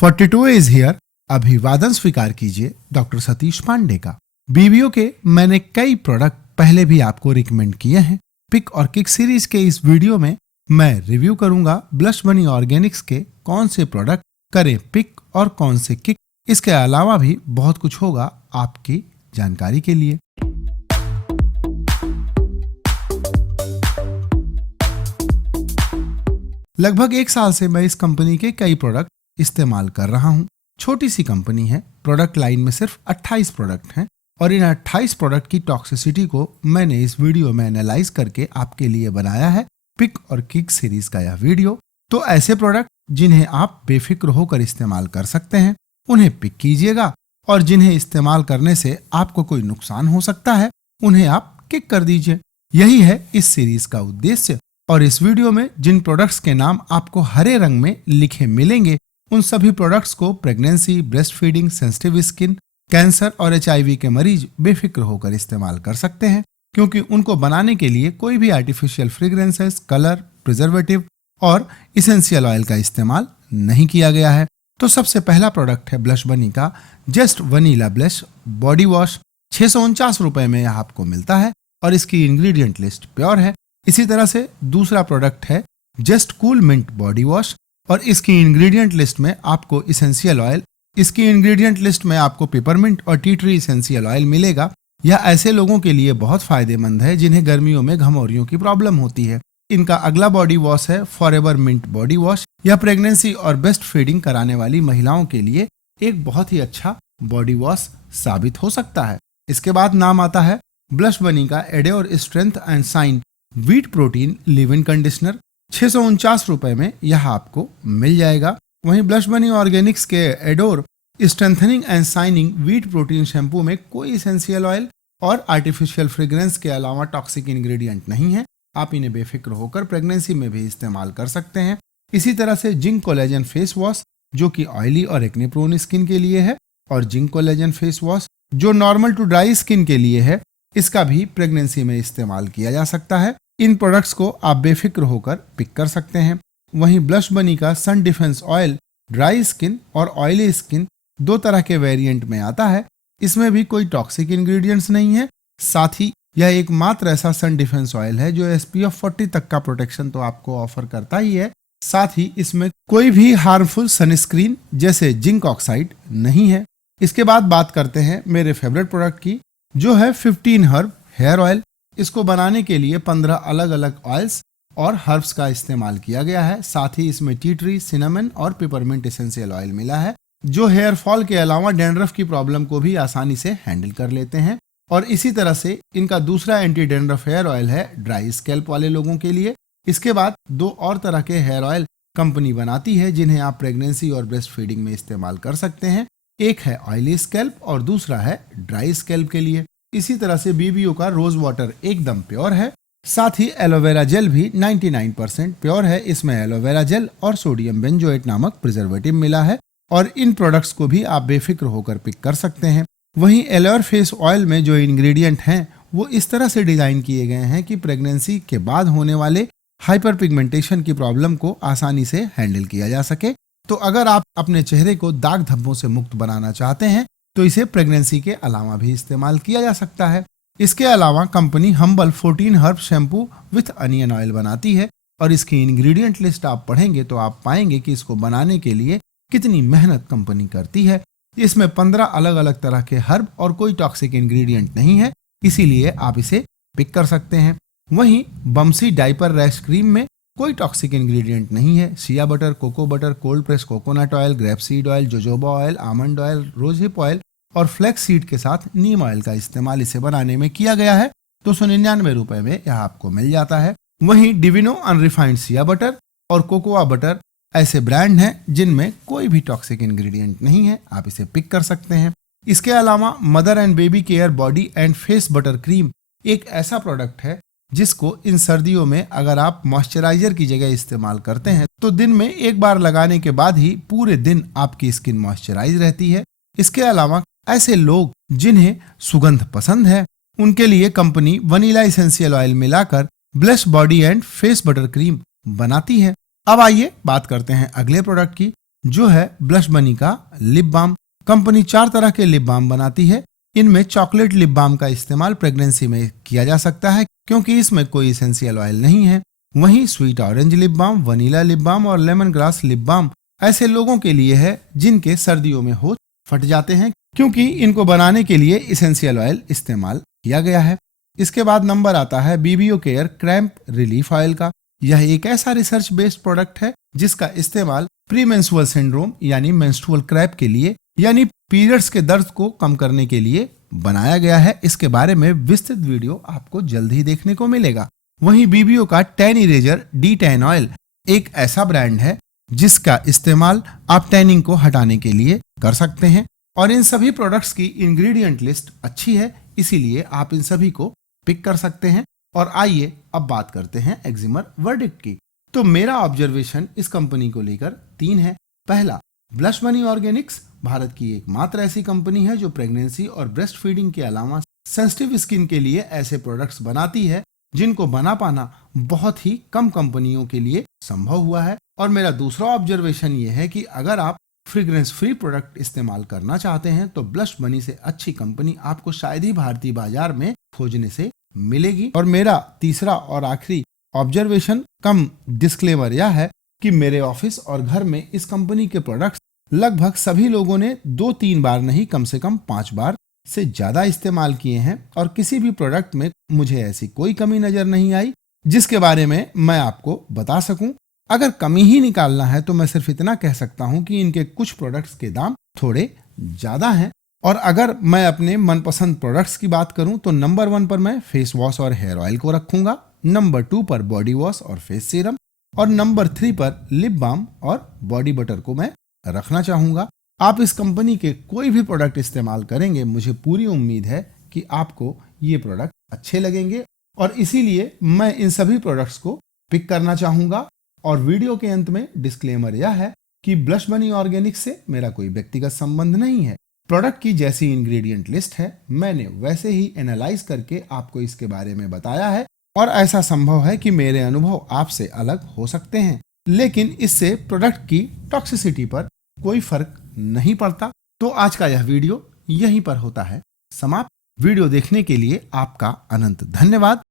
42 is here. अभिवादन स्वीकार कीजिए डॉक्टर सतीश पांडे का। बीबीओ के मैंने कई प्रोडक्ट पहले भी आपको रिकमेंड किए हैं। पिक और किक सीरीज के इस वीडियो में मैं रिव्यू करूंगा ब्लश बनी ऑर्गेनिक्स के कौन से प्रोडक्ट करें पिक और कौन से किक। इसके अलावा भी बहुत कुछ होगा आपकी जानकारी के लिए। लगभग 1 साल से मैं इस कंपनी के कई प्रोडक्ट इस्तेमाल कर रहा हूं। छोटी सी कंपनी है, प्रोडक्ट लाइन में सिर्फ 28 प्रोडक्ट हैं और इन 28 प्रोडक्ट की टॉक्सिसिटी को मैंने इस वीडियो में एनालाइज करके आपके लिए बनाया है पिक और किक सीरीज का यह वीडियो। तो ऐसे प्रोडक्ट जिन्हें आप बेफिक्र होकर इस्तेमाल कर सकते हैं उन्हें पिक कीजिएगा, और जिन्हें इस्तेमाल करने से आपको कोई नुकसान हो सकता है उन्हें आप किक कर दीजिए। यही है इस सीरीज का उद्देश्य। और इस वीडियो में जिन प्रोडक्ट्स के नाम आपको हरे रंग में लिखे मिलेंगे उन सभी प्रोडक्ट्स को pregnancy, breast feeding, sensitive skin, cancer और HIV के मरीज बेफिक्र होकर इस्तेमाल कर सकते हैं, क्योंकि उनको बनाने के लिए कोई भी आर्टिफिशियल फ्रेग्रेंसेस, कलर, प्रिजर्वेटिव और इसेंशियल ऑयल का इस्तेमाल नहीं किया गया है। तो सबसे पहला प्रोडक्ट है ब्लश बनी का just vanilla blush body wash. 649 रुपए में यह आपको मिलता है और इसकी इंग्रेडिएंट लिस्ट प्योर है। इसी तरह से दूसरा प्रोडक्ट है just cool mint body wash और इसकी इंग्रेडिएंट लिस्ट में आपको इसेंशियल ऑयल, इसकी इंग्रेडिएंट लिस्ट में आपको पेपरमिंट और टी ट्री इसेंशियल ऑयल मिलेगा। यह ऐसे लोगों के लिए बहुत फायदेमंद है जिन्हें गर्मियों में घमौरियों की प्रॉब्लम होती है। इनका अगला बॉडी वॉश है फॉरएवर मिंट बॉडी वॉश। यह प्रेगनेंसी और ब्रेस्ट फीडिंग कराने वाली महिलाओं के लिए एक बहुत ही अच्छा बॉडी वॉश साबित हो सकता है। इसके बाद नाम आता है ब्लश बनी का adore strength and shine wheat protein live in conditioner. 649 रुपए में यह आपको मिल जाएगा। वहीं ब्लश बनी ऑर्गेनिक्स के adore strengthening and shining wheat protein shampoo में कोई इसेंशियल ऑयल और आर्टिफिशियल फ्रेग्रेंस के अलावा टॉक्सिक इंग्रेडिएंट नहीं है। आप इन्हें बेफिक्र होकर प्रेगनेंसी में भी इस्तेमाल कर सकते हैं। इसी तरह से जिंक कोलेजन फेस वॉश जो कि ऑयली और एक्ने प्रोन स्किन के लिए है, और जिंक कोलेजन फेस वॉश जो नॉर्मल टू ड्राई स्किन के लिए है, इसका भी प्रेगनेंसी में इस्तेमाल किया जा सकता है। इन प्रोडक्ट्स को आप बेफिक्र होकर पिक कर सकते हैं। वहीं ब्लश बनी का सन डिफेंस ऑयल ड्राई स्किन और ऑयली स्किन 2 तरह के वेरिएंट में आता है। इसमें भी कोई टॉक्सिक इंग्रेडिएंट्स नहीं है। साथ ही यह एकमात्र ऐसा सन डिफेंस ऑयल है जो SPF 40 तक का प्रोटेक्शन तो आपको ऑफर करता ही है। साथ ही इसमें कोई भी हार्मफुल सनस्क्रीन जैसे जिंक ऑक्साइड नहीं है। इसके बाद बात करते हैं मेरे फेवरेट प्रोडक्ट की, जो है 15 हर्ब हेयर ऑयल। इसको बनाने के लिए 15 अलग अलग ऑयल्स और हर्ब्स का इस्तेमाल किया गया है। साथ ही इसमें टी ट्री, सिनेमन और पेपरमिंट एसेंशियल ऑयल मिला है, जो हेयर फॉल के अलावा डैंड्रफ की प्रॉब्लम को भी आसानी से हैंडल कर लेते हैं। और इसी तरह से इनका दूसरा एंटी डैंड्रफ हेयर ऑयल है ड्राई स्कैल्प वाले लोगों के लिए। इसके बाद 2 और तरह के हेयर ऑयल कंपनी बनाती है जिन्हें आप प्रेगनेंसी और ब्रेस्ट फीडिंग में इस्तेमाल कर सकते हैं। एक है ऑयली स्कैल्प और दूसरा है ड्राई स्कैल्प के लिए। इसी तरह से बीबीओ का रोज वाटर एकदम प्योर है। साथ ही एलोवेरा जेल भी 99% प्योर है। इसमें एलोवेरा जेल और सोडियम बेंजोएट नामक प्रिजर्वेटिव मिला है, और इन प्रोडक्ट्स को भी आप बेफिक्र होकर पिक कर सकते हैं। वहीं एलोर फेस ऑयल में जो इंग्रेडिएंट हैं वो इस तरह से डिजाइन किए गए हैं कि प्रेगनेंसी के बाद होने वाले हाइपर पिगमेंटेशन की प्रॉब्लम को आसानी से हैंडल किया जा सके। तो अगर आप अपने चेहरे को दाग धब्बों से मुक्त बनाना चाहते हैं तो इसे प्रेगनेंसी के अलावा भी इस्तेमाल किया जा सकता है। इसके अलावा company humble 14 herb shampoo with onion oil बनाती है, और इसकी इंग्रेडिएंट लिस्ट आप पढ़ेंगे तो आप पाएंगे कि इसको बनाने के लिए कितनी मेहनत कंपनी करती है। इसमें 15 अलग अलग तरह के हर्ब और कोई टॉक्सिक इंग्रेडिएंट नहीं है, इसीलिए आप इसे पिक कर सकते हैं। वहीं बमसी डायपर रैश क्रीम में कोई टॉक्सिक इंग्रेडिएंट नहीं है। Shea butter, cocoa butter, cold press coconut oil, grape seed oil, jojoba oil, almond oil, rose hip oil और फ्लैक्स सीड के साथ नीम ऑयल का इस्तेमाल इसे बनाने में किया गया है। 299 रुपए में यह आपको मिल जाता है। वहीं डिविनो अनरिफाइंड शिया बटर और कोकोआ बटर ऐसे ब्रांड हैं जिनमें कोई भी टॉक्सिक इंग्रेडिएंट नहीं है, आप इसे पिक कर सकते हैं। इसके अलावा mother and baby care body and face butter cream एक ऐसा प्रोडक्ट है जिसको इन सर्दियों में अगर आप मॉइस्चराइजर की जगह इस्तेमाल करते हैं तो दिन में एक बार लगाने के बाद ही पूरे दिन आपकी स्किन मॉइस्चराइज रहती है। इसके अलावा ऐसे लोग जिन्हें सुगंध पसंद है उनके लिए कंपनी वनीला एसेंशियल ऑयल मिलाकर blush body and face butter cream बनाती है। अब आइए बात करते हैं अगले प्रोडक्ट की, जो है ब्लश बनी का लिप बाम। कंपनी 4 तरह के लिप बाम बनाती है। इनमें चॉकलेट लिप बाम का इस्तेमाल प्रेगनेंसी में किया जा सकता है क्योंकि इसमें कोई एसेंशियल ऑयल नहीं है। वहीं sweet orange lip balm, vanilla lip balm और लेमन ग्रास लिप बाम ऐसे लोगों के लिए है जिनके सर्दियों में होंठ फट जाते हैं क्योंकि इनको बनाने के लिए एसेंशियल ऑयल इस्तेमाल किया गया है। इसके बाद नंबर आता है बीबीओ केयर क्रैम्प रिलीफ ऑयल का। यह एक ऐसा रिसर्च बेस्ड प्रोडक्ट है जिसका इस्तेमाल प्रीमेंस्ट्रुअल सिंड्रोम यानी मेंस्ट्रुअल क्रैम्प के लिए यानी पीरियड्स के दर्द को कम करने के लिए बनाया गया है। इसके बारे में विस्तृत वीडियो आपको जल्द ही देखने को मिलेगा। वहीं बीबीओ का tan eraser D tan oil एक ऐसा ब्रांड है जिसका इस्तेमाल आप टैनिंग को हटाने के लिए कर सकते हैं और इन सभी प्रोडक्ट्स की इंग्रेडिएंट लिस्ट अच्छी है, इसीलिए आप इन सभी को पिक कर सकते हैं। और आइए अब बात करते हैं एक्जिमर वर्डिक्ट की। तो मेरा ऑब्जर्वेशन इस कंपनी को लेकर 3 है। पहला, ब्लश बनी ऑर्गेनिक्स भारत की एकमात्र ऐसी कंपनी है जो प्रेगनेंसी और ब्रेस्ट फीडिंग के अलावा सेंसिटिव स्किन के लिए ऐसे प्रोडक्ट्स बनाती है जिनको बना पाना बहुत ही कम कंपनियों के लिए संभव हुआ है। और मेरा दूसरा ऑब्जर्वेशन ये है कि अगर आप फ्रेग्रेंस फ्री प्रोडक्ट इस्तेमाल करना चाहते हैं तो ब्लश बनी से अच्छी कंपनी आपको शायद ही भारतीय बाजार में खोजने से मिलेगी। और मेरा तीसरा और आखिरी ऑब्जर्वेशन कम डिस्क्लेमर यह है कि मेरे ऑफिस और घर में इस कंपनी के प्रोडक्ट्स लगभग सभी लोगों ने 2-3 बार नहीं कम से कम 5 बार से ज्यादा इस्तेमाल किए हैं और किसी भी प्रोडक्ट में मुझे ऐसी कोई कमी नजर नहीं आई जिसके बारे में मैं आपको बता सकूं। अगर कमी ही निकालना है तो मैं सिर्फ इतना कह सकता हूं कि इनके कुछ प्रोडक्ट्स के दाम थोड़े ज्यादा हैं। और अगर मैं अपने मनपसंद प्रोडक्ट्स की बात करूं तो नंबर 1 पर मैं फेस वॉश और हेयर ऑयल को रखूंगा, नंबर 2 पर बॉडी वॉश और फेस सीरम और नंबर 3 पर लिप बाम और बॉडी बटर को मैं रखना चाहूंगा। आप इस कंपनी के कोई भी प्रोडक्ट इस्तेमाल करेंगे, मुझे पूरी उम्मीद है कि आपको ये प्रोडक्ट अच्छे लगेंगे और इसीलिए मैं इन सभी प्रोडक्ट्स को पिक करना चाहूंगा। और वीडियो के अंत में डिस्क्लेमर यह है कि ब्लश बनी ऑर्गेनिक से मेरा कोई व्यक्तिगत संबंध नहीं है। प्रोडक्ट की जैसी इंग्रेडिएंट लिस्ट है मैंने वैसे ही एनालाइज करके आपको इसके बारे में बताया है और ऐसा संभव है कि मेरे अनुभव आपसे अलग हो सकते हैं, लेकिन इससे प्रोडक्ट की टॉक्सिसिटी पर कोई फर्क नहीं पड़ता। तो आज का यह वीडियो यहीं पर होता है समाप्त। वीडियो देखने के लिए आपका अनंत धन्यवाद।